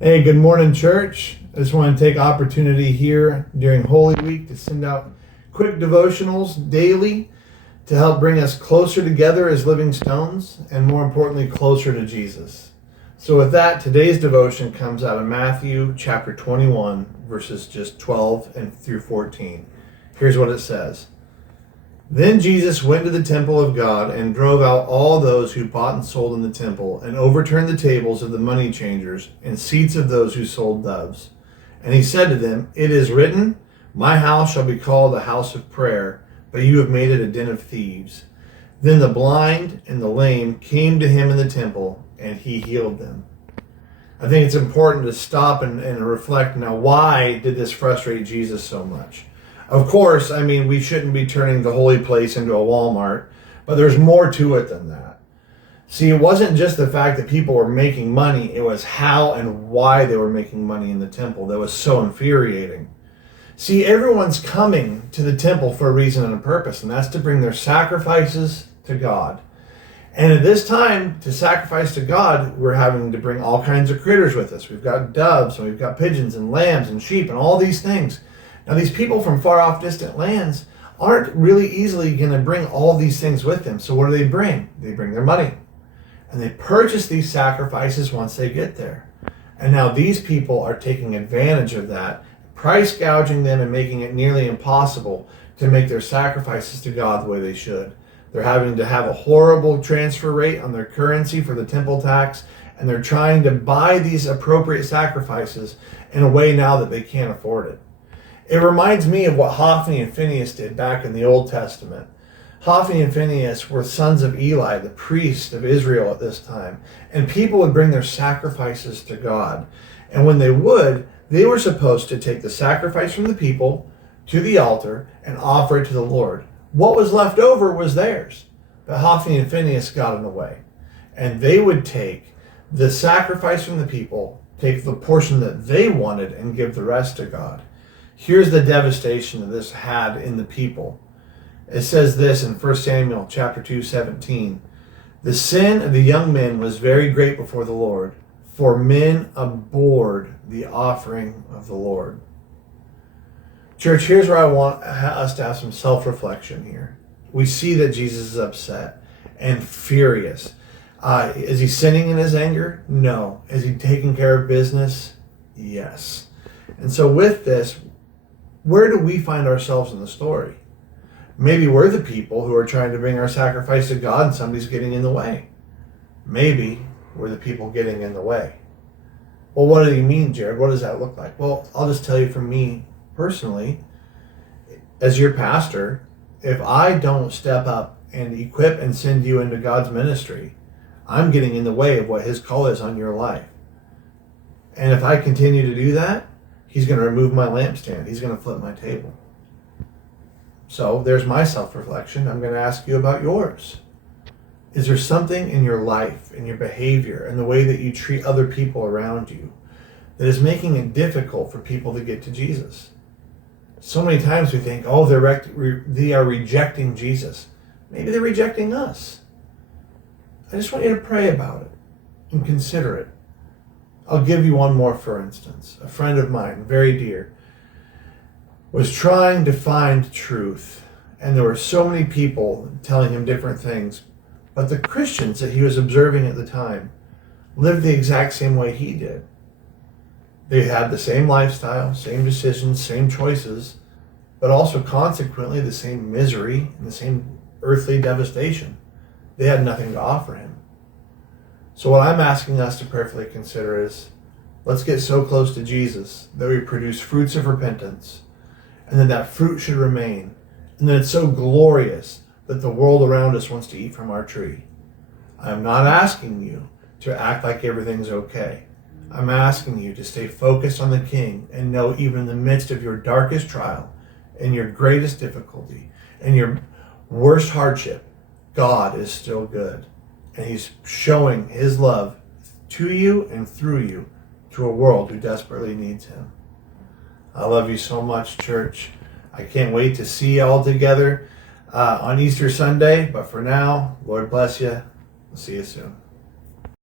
Hey, good morning, church. I just want to take opportunity here during Holy Week to send out quick devotionals daily to help bring us closer together as living stones and, more importantly, closer to Jesus. So with that, today's devotion comes out of Matthew chapter 21, verses just 12 and through 14. Here's what it says. Then Jesus went to the temple of God and drove out all those who bought and sold in the temple, and overturned the tables of the money changers and seats of those who sold doves. And he said to them, "It is written, my house shall be called a house of prayer, but you have made it a den of thieves." Then the blind and the lame came to him in the temple, and he healed them. I think it's important to stop and reflect now, why did this frustrate Jesus so much? Of course, we shouldn't be turning the holy place into a Walmart, but there's more to it than that. See, it wasn't just the fact that people were making money, it was how and why they were making money in the temple that was so infuriating. See, everyone's coming to the temple for a reason and a purpose, and that's to bring their sacrifices to God. And at this time, to sacrifice to God, we're having to bring all kinds of critters with us. We've got doves, and we've got pigeons, and lambs, and sheep, and all these things. Now, these people from far off distant lands aren't really easily going to bring all these things with them. So what do they bring? They bring their money. And they purchase these sacrifices once they get there. And now these people are taking advantage of that, price gouging them and making it nearly impossible to make their sacrifices to God the way they should. They're having to have a horrible transfer rate on their currency for the temple tax, and they're trying to buy these appropriate sacrifices in a way now that they can't afford it. It reminds me of what Hophni and Phinehas did back in the Old Testament. Hophni and Phinehas were sons of Eli, the priest of Israel at this time, and people would bring their sacrifices to God. And when they would, they were supposed to take the sacrifice from the people to the altar and offer it to the Lord. What was left over was theirs, but Hophni and Phinehas got in the way. And they would take the sacrifice from the people, take the portion that they wanted, and give the rest to God. Here's the devastation that this had in the people. It says this in 1 Samuel chapter 2:17. The sin of the young men was very great before the Lord, for men abhorred the offering of the Lord. Church, here's where I want us to have some self-reflection here. We see that Jesus is upset and furious. Is he sinning in his anger? No. Is he taking care of business? Yes. And so with this, where do we find ourselves in the story? Maybe we're the people who are trying to bring our sacrifice to God and somebody's getting in the way. Maybe we're the people getting in the way. Well, what do you mean, Jared? What does that look like? Well, I'll just tell you from me personally, as your pastor, if I don't step up and equip and send you into God's ministry, I'm getting in the way of what his call is on your life. And if I continue to do that, he's going to remove my lampstand. He's going to flip my table. So there's my self-reflection. I'm going to ask you about yours. Is there something in your life, in your behavior, and the way that you treat other people around you that is making it difficult for people to get to Jesus? So many times we think, oh, they are rejecting Jesus. Maybe they're rejecting us. I just want you to pray about it and consider it. I'll give you one more, for instance. A friend of mine, very dear, was trying to find truth. And there were so many people telling him different things. But the Christians that he was observing at the time lived the exact same way he did. They had the same lifestyle, same decisions, same choices, but also consequently the same misery and the same earthly devastation. They had nothing to offer him. So what I'm asking us to prayerfully consider is, let's get so close to Jesus that we produce fruits of repentance, and then that fruit should remain, and then it's so glorious that the world around us wants to eat from our tree. I'm not asking you to act like everything's okay. I'm asking you to stay focused on the King and know even in the midst of your darkest trial and your greatest difficulty and your worst hardship, God is still good. And he's showing his love to you and through you to a world who desperately needs him. I love you so much, church. I can't wait to see you all together on Easter Sunday. But for now, Lord bless you. We'll see you soon.